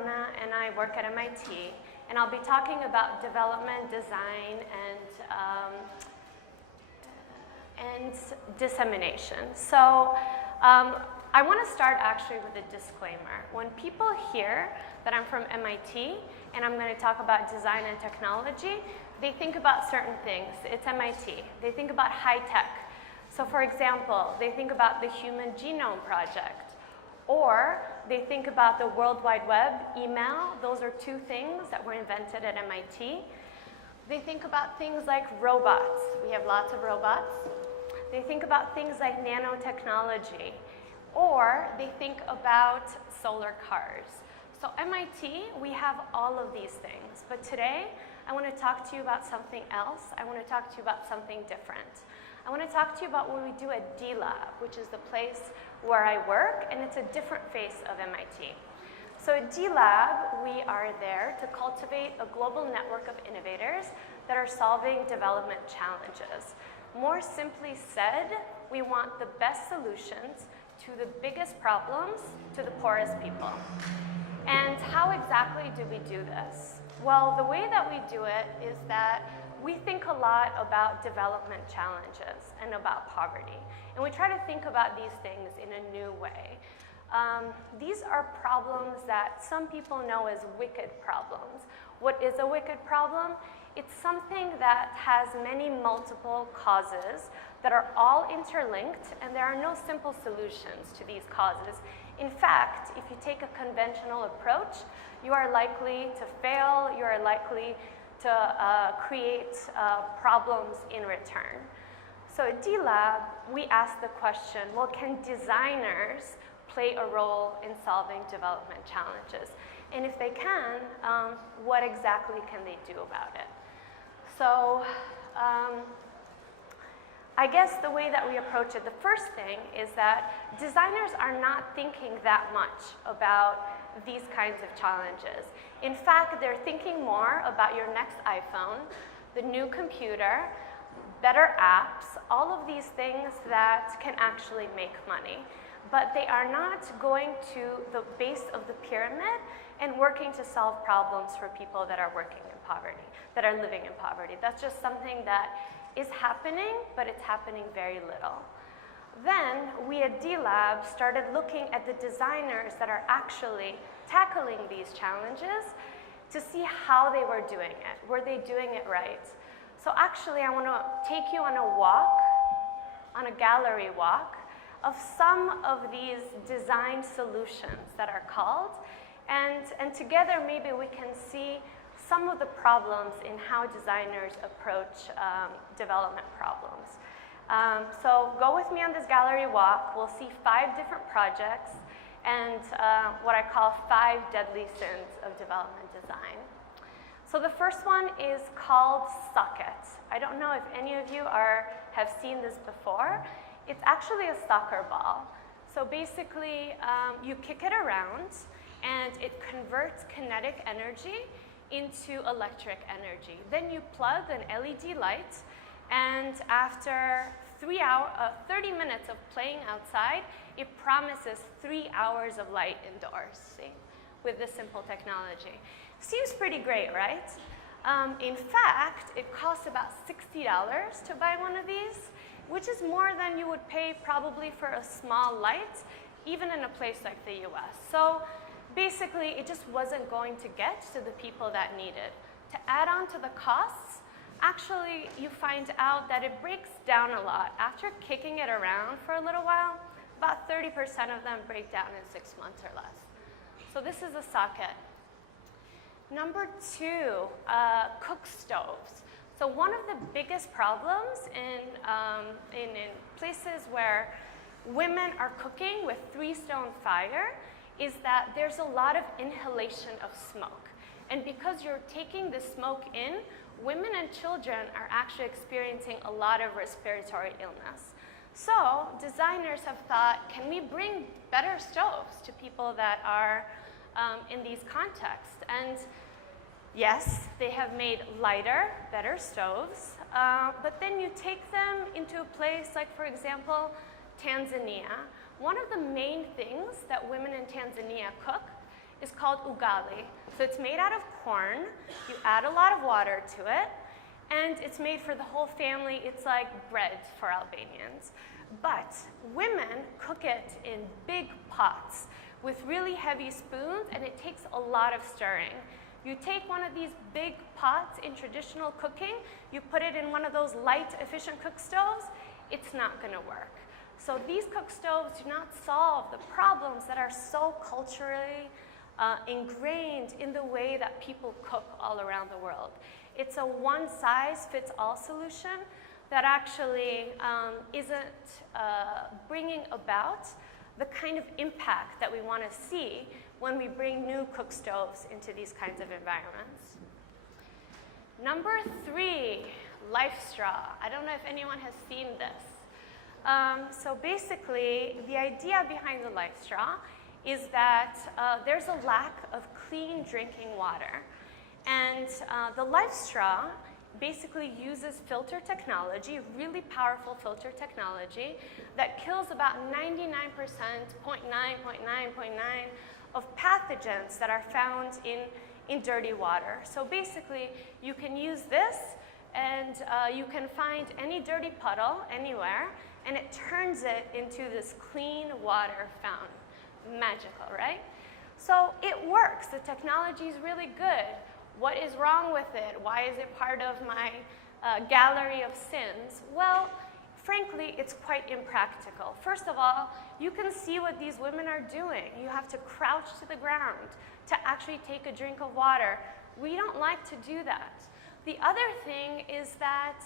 Jona and I work at MIT, and I'll be talking about development, design, and dissemination. So I want to start actually with a disclaimer. When people hear that I'm from MIT and I'm going to talk about design and technology, they think about certain things. It's MIT. They think about high tech. So for example, they think about the Human Genome Project, or they think about the World Wide Web, email. Those are two things that were invented at MIT. They think about things like robots. We have lots of robots. They think about things like nanotechnology, or they think about solar cars. So MIT, we have all of these things, but today I want to talk to you about something else. I want to talk to you about something different. I want to talk to you about what we do at D-Lab, which is the place where I work, and it's a different face of MIT. So at D-Lab, we are there to cultivate a global network of innovators that are solving development challenges. More simply said, we want the best solutions to the biggest problems to the poorest people. And how exactly do we do this? Well, the way that we do it is that we think a lot about development challenges and about poverty. And we try to think about these things in a new way. These are problems that some people know as wicked problems. What is a wicked problem? It's something that has many multiple causes that are all interlinked, and there are no simple solutions to these causes. In fact, if you take a conventional approach, you are likely to fail, you are likely to create problems in return. So at D-Lab, we ask the question, well, can designers play a role in solving development challenges? And if they can, what exactly can they do about it? So I guess the way that we approach it, the first thing is that designers are not thinking that much about these kinds of challenges. In fact, they're thinking more about your next iPhone, the new computer, better apps, all of these things that can actually make money. But they are not going to the base of the pyramid and working to solve problems for people that are working in poverty, that are living in poverty. That's just something that is happening, but it's happening very little. Then we at D-Lab started looking at the designers that are actually tackling these challenges to see how they were doing it. Were they doing it right? So actually, I want to take you on a walk, on a gallery walk, of some of these design solutions that are called, and together maybe we can see some of the problems in how designers approach development problems. So go with me on this gallery walk. We'll see 5 different projects and what I call 5 deadly sins of development design. So the first one is called socket. I don't know if any of you have seen this before. It's actually a soccer ball. So basically, you kick it around and it converts kinetic energy into electric energy. Then you plug an LED light, and after 30 minutes of playing outside, it promises 3 hours of light indoors, see, with this simple technology. Seems pretty great, right? In fact, it costs about $60 to buy one of these, which is more than you would pay probably for a small light, even in a place like the US. So basically, it just wasn't going to get to the people that need it. To add on to the costs, actually, you find out that it breaks down a lot. After kicking it around for a little while, about 30% of them break down in 6 months or less. So this is a socket. Number 2, cookstoves. So one of the biggest problems in places where women are cooking with 3-stone fire is that there's a lot of inhalation of smoke. And because you're taking the smoke in, women and children are actually experiencing a lot of respiratory illness. So designers have thought, can we bring better stoves to people that are in these contexts? And yes, they have made lighter, better stoves, but then you take them into a place like, for example, Tanzania. One of the main things that women in Tanzania cook is called ugali. So it's made out of corn. You add a lot of water to it, and it's made for the whole family. It's like bread for Albanians. But women cook it in big pots with really heavy spoons, and it takes a lot of stirring. You take one of these big pots in traditional cooking, you put it in one of those light, efficient cook stoves, it's not gonna work. So these cook stoves do not solve the problems that are so culturally ingrained in the way that people cook all around the world. It's a one-size-fits-all solution that actually isn't bringing about the kind of impact that we want to see when we bring new cook stoves into these kinds of environments. Number 3, Lifestraw. I don't know if anyone has seen this. So basically, the idea behind the Lifestraw is that there's a lack of clean drinking water. And the Lifestraw basically uses filter technology, really powerful filter technology, that kills about 99%, 0.9, 0.9, 0.9 of pathogens that are found in dirty water. So basically, you can use this, and you can find any dirty puddle anywhere, and it turns it into this clean water fountain. Magical, right? So it works. The technology is really good. What is wrong with it? Why is it part of my gallery of sins? Well, frankly, it's quite impractical. First of all, you can see what these women are doing. You have to crouch to the ground to actually take a drink of water. We don't like to do that. The other thing is that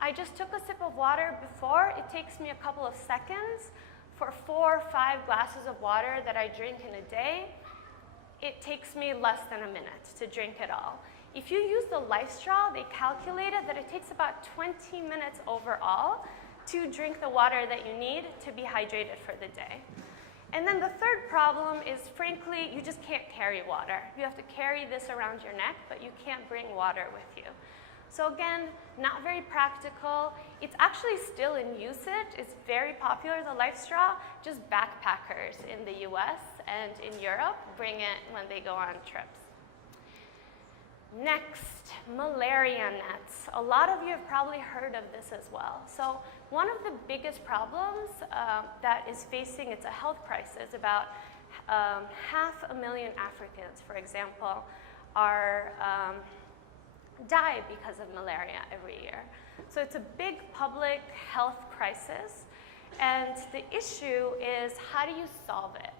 I just took a sip of water before. It takes me a couple of seconds. For 4 or 5 glasses of water that I drink in a day, it takes me less than a minute to drink it all. If you use the Lifestraw, they calculated that it takes about 20 minutes overall to drink the water that you need to be hydrated for the day. And then the third problem is, frankly, you just can't carry water. You have to carry this around your neck, but you can't bring water with you. So again, not very practical. It's actually still in usage. It's very popular, the Lifestraw. Just backpackers in the US and in Europe bring it when they go on trips. Next, malaria nets. A lot of you have probably heard of this as well. So one of the biggest problems that is facing, it's a health crisis, about 500,000 Africans, for example, are die because of malaria every year. So it's a big public health crisis, and the issue is, how do you solve it?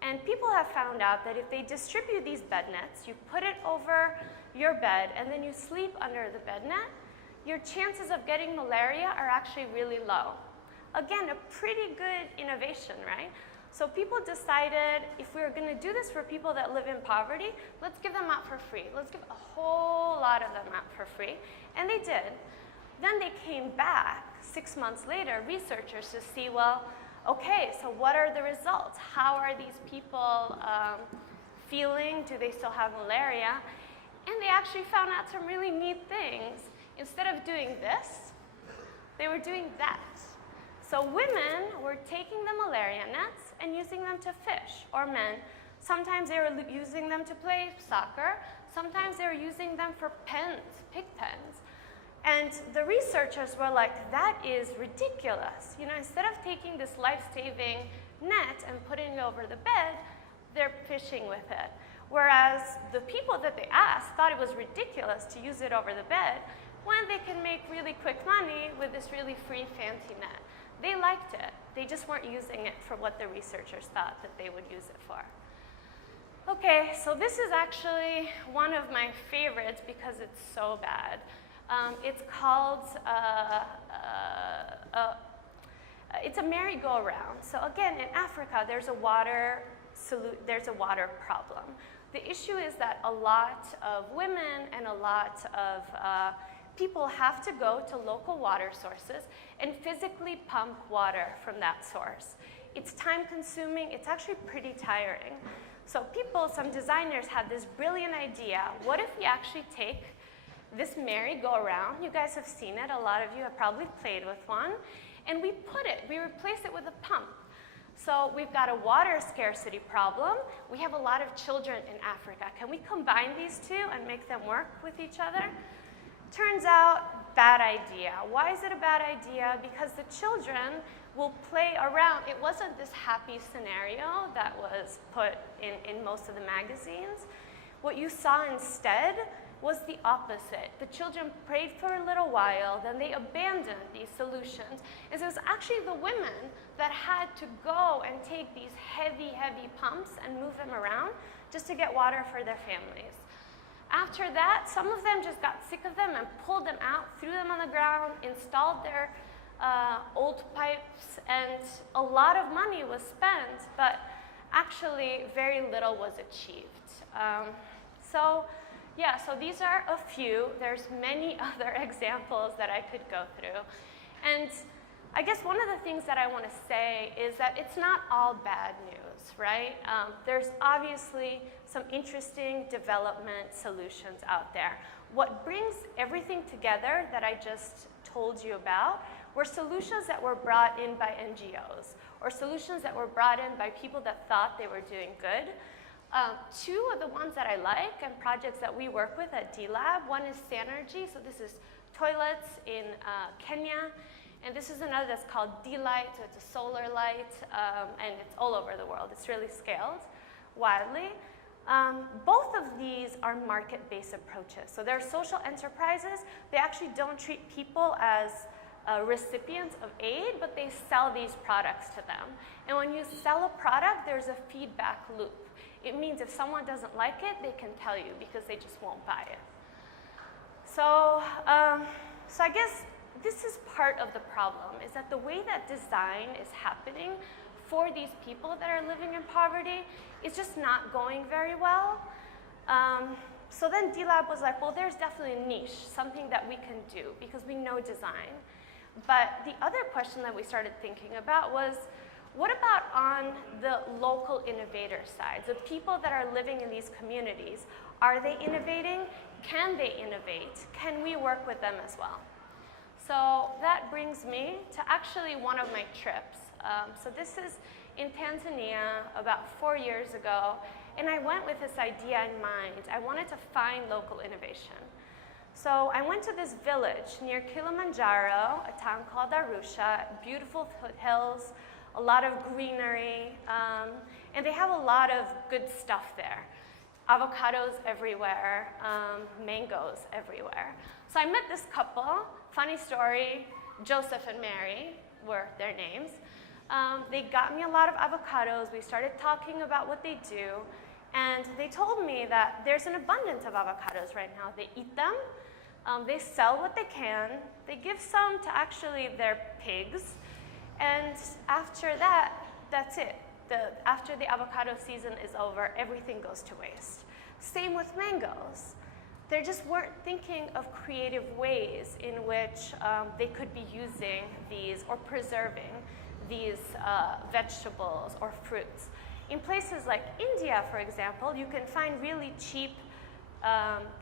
And people have found out that if they distribute these bed nets, you put it over your bed and then you sleep under the bed net, your chances of getting malaria are actually really low. Again, a pretty good innovation, right? So people decided, if we were going to do this for people that live in poverty, let's give them out for free. Let's give a whole lot of them out for free. And they did. Then they came back 6 months later, researchers, to see, well, okay, so what are the results? How are these people feeling? Do they still have malaria? And they actually found out some really neat things. Instead of doing this, they were doing that. So women were taking the malaria nets and using them to fish, or men. Sometimes they were using them to play soccer. Sometimes they were using them for pens, pig pens. And the researchers were like, that is ridiculous. You know, instead of taking this life-saving net and putting it over the bed, they're fishing with it. Whereas the people that they asked thought it was ridiculous to use it over the bed when they can make really quick money with this really free, fancy net. They liked it. They just weren't using it for what the researchers thought that they would use it for. Okay, so this is actually one of my favorites because it's so bad. It's called, it's a merry-go-round. So again, in Africa, there's a water problem. The issue is that a lot of women and a lot of people have to go to local water sources and physically pump water from that source. It's time-consuming. It's actually pretty tiring. So some designers had this brilliant idea. What if we actually take this merry-go-round? You guys have seen it. A lot of you have probably played with one. And we replace it with a pump. So we've got a water scarcity problem. We have a lot of children in Africa. Can we combine these two and make them work with each other? Turns out, bad idea. Why is it a bad idea? Because the children will play around. It wasn't this happy scenario that was put in most of the magazines. What you saw instead was the opposite. The children prayed for a little while, then they abandoned these solutions. And so it was actually the women that had to go and take these heavy, heavy pumps and move them around just to get water for their families. After that, some of them just got sick of them and pulled them out, threw them on the ground, installed their old pipes, and a lot of money was spent, but actually very little was achieved. So these are a few. There's many other examples that I could go through. And I guess one of the things that I want to say is that it's not all bad news, right? There's obviously some interesting development solutions out there. What brings everything together that I just told you about were solutions that were brought in by NGOs, or solutions that were brought in by people that thought they were doing good. Two of the ones that I like and projects that we work with at D-Lab, one is Sanergy, so this is toilets in Kenya, and this is another that's called D-Light, so it's a solar light, and it's all over the world. It's really scaled widely. Both of these are market-based approaches. So they're social enterprises. They actually don't treat people as recipients of aid, but they sell these products to them. And when you sell a product, there's a feedback loop. It means if someone doesn't like it, they can tell you because they just won't buy it. So I guess this is part of the problem, is that the way that design is happening for these people that are living in poverty is just not going very well. So then D-Lab was like, well, there's definitely a niche, something that we can do because we know design. But the other question that we started thinking about was, what about on the local innovator side? The people that are living in these communities, are they innovating? Can they innovate? Can we work with them as well? So that brings me to actually one of my trips. So this is in Tanzania about 4 years ago, and I went with this idea in mind. I wanted to find local innovation. So I went to this village near Kilimanjaro, a town called Arusha, beautiful foothills, a lot of greenery, and they have a lot of good stuff there. Avocados everywhere, mangoes everywhere. So I met this couple, funny story, Joseph and Mary were their names. They got me a lot of avocados. We started talking about what they do, and they told me that there's an abundance of avocados right now. They eat them, they sell what they can, they give some to actually their pigs, and after that, that's it. After the avocado season is over, everything goes to waste. Same with mangoes. They just weren't thinking of creative ways in which they could be using these or preserving these vegetables or fruits. In places like India, for example, you can find really cheap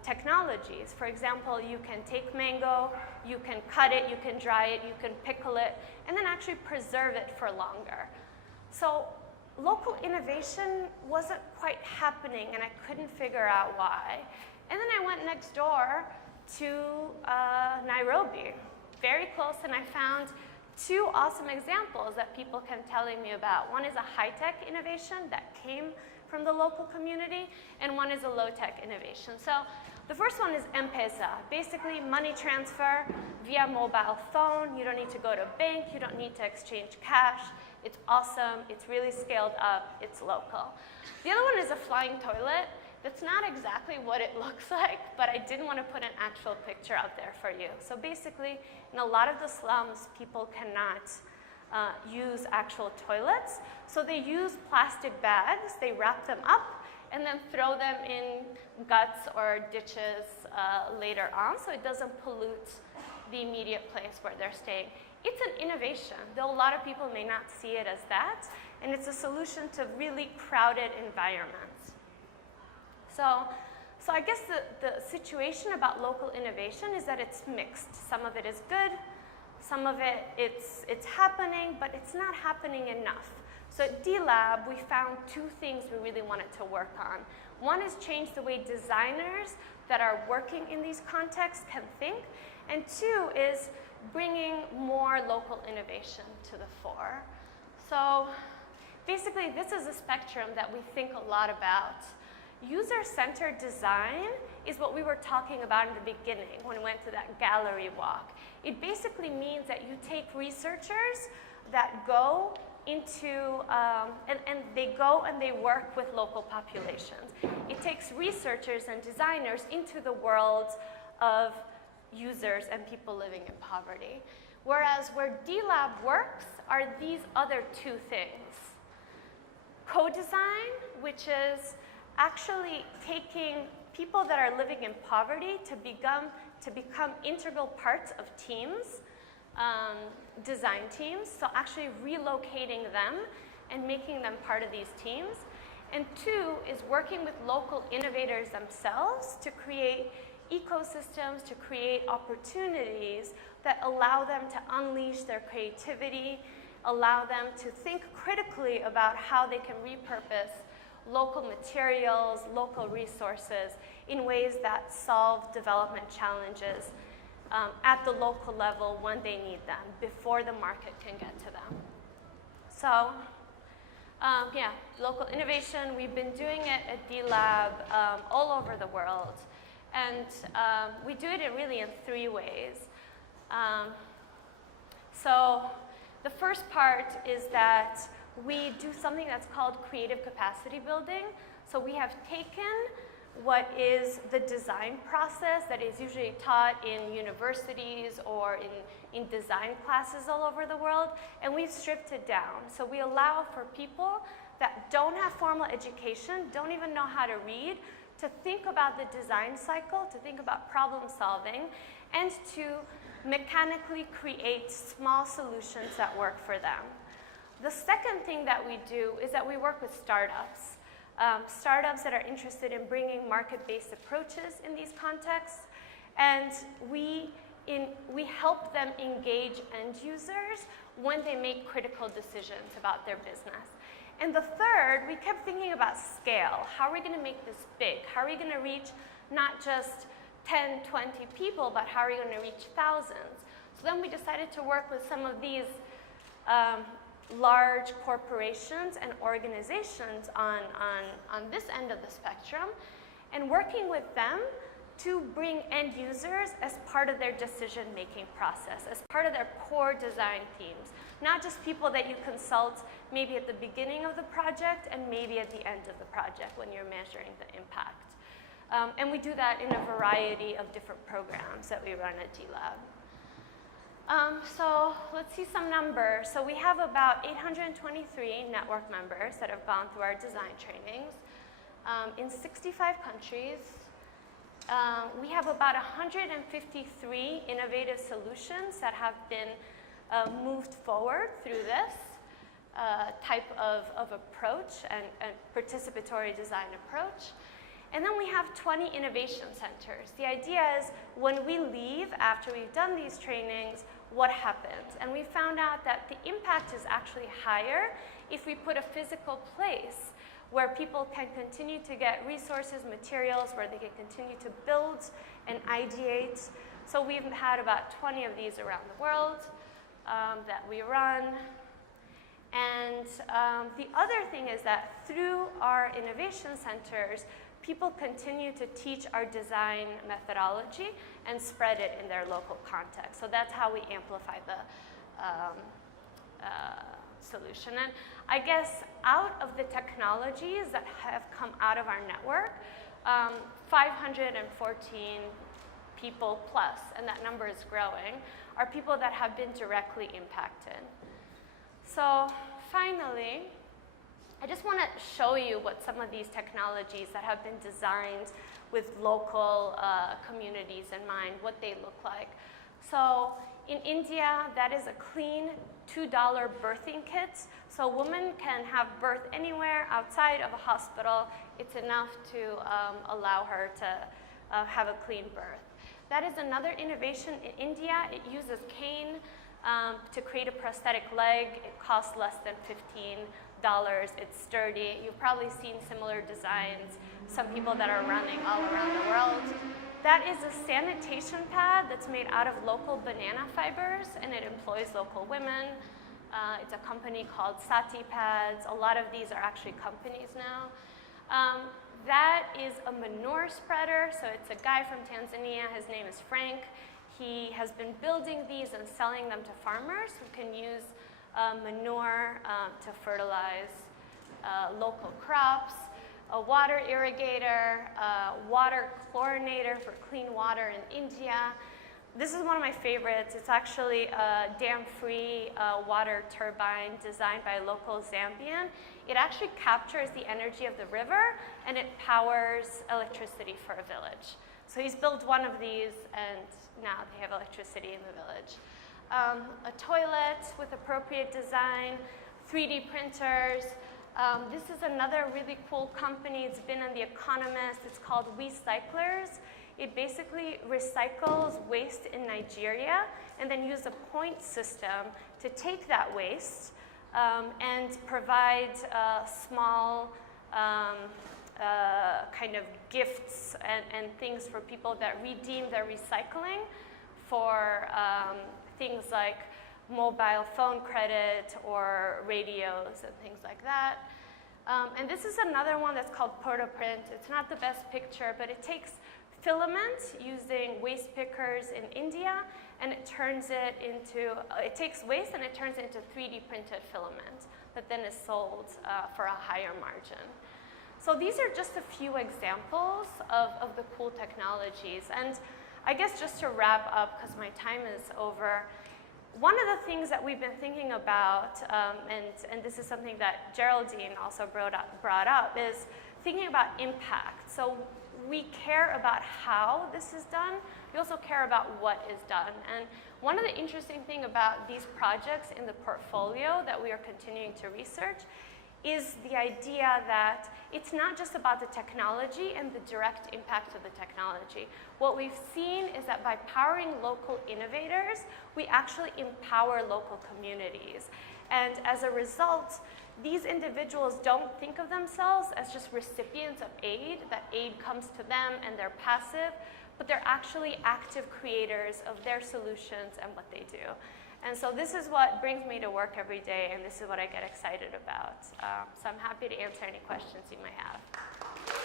technologies. For example, you can take mango, you can cut it, you can dry it, you can pickle it, and then actually preserve it for longer. So local innovation wasn't quite happening, and I couldn't figure out why. And then I went next door to Nairobi, very close, and I found two awesome examples that people can telling me about. One is a high-tech innovation that came from the local community, and one is a low-tech innovation. So the first one is M-Pesa, basically money transfer via mobile phone. You don't need to go to a bank, you don't need to exchange cash. It's awesome, it's really scaled up, it's local. The other one is a flying toilet. That's not exactly what it looks like, but I didn't want to put an actual picture out there for you. So basically, in a lot of the slums, people cannot use actual toilets. So they use plastic bags, they wrap them up, and then throw them in guts or ditches later on, so it doesn't pollute the immediate place where they're staying. It's an innovation, though a lot of people may not see it as that, and it's a solution to really crowded environments. So I guess the situation about local innovation is that it's mixed. Some of it is good, Some of it, it's happening, but it's not happening enough. So at D-Lab, we found two things we really wanted to work on. One is change the way designers that are working in these contexts can think, and two is bringing more local innovation to the fore. So basically, this is a spectrum that we think a lot about. User-centered design is what we were talking about in the beginning when we went to that gallery walk. It basically means that you take researchers that go into, and they go and they work with local populations. It takes researchers and designers into the worlds of users and people living in poverty. Whereas where D-Lab works are these other two things. Co-design, which is actually taking people that are living in poverty to become integral parts of teams, design teams, so actually relocating them and making them part of these teams. And two is working with local innovators themselves to create ecosystems, to create opportunities that allow them to unleash their creativity, allow them to think critically about how they can repurpose local materials, local resources in ways that solve development challenges at the local level when they need them, before the market can get to them. So, yeah, local innovation, we've been doing it at D-Lab all over the world. And we do it really in three ways. So the first part is that we do something that's called creative capacity building. So we have taken what is the design process that is usually taught in universities or in design classes all over the world, and we've stripped it down. So we allow for people that don't have formal education, don't even know how to read, to think about the design cycle, to think about problem solving, and to mechanically create small solutions that work for them. The second thing that we do is that we work with startups. Startups that are interested in bringing market-based approaches in these contexts, and we help them engage end users when they make critical decisions about their business. And the third, we kept thinking about scale. How are we going to make this big? How are we going to reach not just 10, 20 people, but how are we going to reach thousands? So then we decided to work with some of these large corporations and organizations on this end of the spectrum, and working with them to bring end users as part of their decision-making process, as part of their core design teams. Not just people that you consult maybe at the beginning of the project and maybe at the end of the project when you're measuring the impact. And we do that in a variety of different programs that we run at D-Lab. So let's see some numbers. So we have about 823 network members that have gone through our design trainings in 65 countries. We have about 153 innovative solutions that have been moved forward through this type of approach and participatory design approach. And then we have 20 innovation centers. The idea is when we leave after we've done these trainings, what happens? And we found out that the impact is actually higher if we put a physical place where people can continue to get resources, materials, where they can continue to build and ideate. So we've had about 20 of these around the world that we run. And the other thing is that through our innovation centers, people continue to teach our design methodology and spread it in their local context. So that's how we amplify the solution. And I guess out of the technologies that have come out of our network, 514 people plus, and that number is growing, are people that have been directly impacted. So finally, I just want to show you what some of these technologies that have been designed with local communities in mind, what they look like. So in India, that is a clean $2 birthing kit. So a woman can have birth anywhere outside of a hospital. It's enough to allow her to have a clean birth. That is another innovation in India. It uses cane To create a prosthetic leg, it costs less than $15. It's sturdy. You've probably seen similar designs, some people that are running all around the world. That is a sanitation pad that's made out of local banana fibers, and it employs local women. It's a company called Sati Pads. A lot of these are actually companies now. That is a manure spreader. So it's a guy from Tanzania. His name is Frank. He has been building these and selling them to farmers who can use manure to fertilize local crops, a water irrigator, water chlorinator for clean water in India. This is one of my favorites. It's actually a dam-free water turbine designed by a local Zambian. It actually captures the energy of the river and it powers electricity for a village. So he's built one of these and now they have electricity in the village. A toilet with appropriate design, 3D printers. This is another really cool company. It's been in The Economist. It's called WeCyclers. It basically recycles waste in Nigeria and then uses a point system to take that waste and provide small kind of gifts and things for people that redeem their recycling for things like mobile phone credit or radios and things like that. And this is another one that's called Protoprint. It's not the best picture, but it takes filament using waste pickers in India, and it turns it into, it takes waste and it turns it into 3D printed filament that then is sold for a higher margin. So these are just a few examples of the cool technologies. And I guess just to wrap up, because my time is over, one of the things that we've been thinking about, and this is something that Geraldine also brought up, is thinking about impact. So we care about how this is done. We also care about what is done. And one of the interesting things about these projects in the portfolio that we are continuing to research is the idea that it's not just about the technology and the direct impact of the technology. What we've seen is that by powering local innovators, we actually empower local communities. And as a result, these individuals don't think of themselves as just recipients of aid, that aid comes to them and they're passive, but they're actually active creators of their solutions and what they do. And so this is what brings me to work every day, and this is what I get excited about. So I'm happy to answer any questions you may have.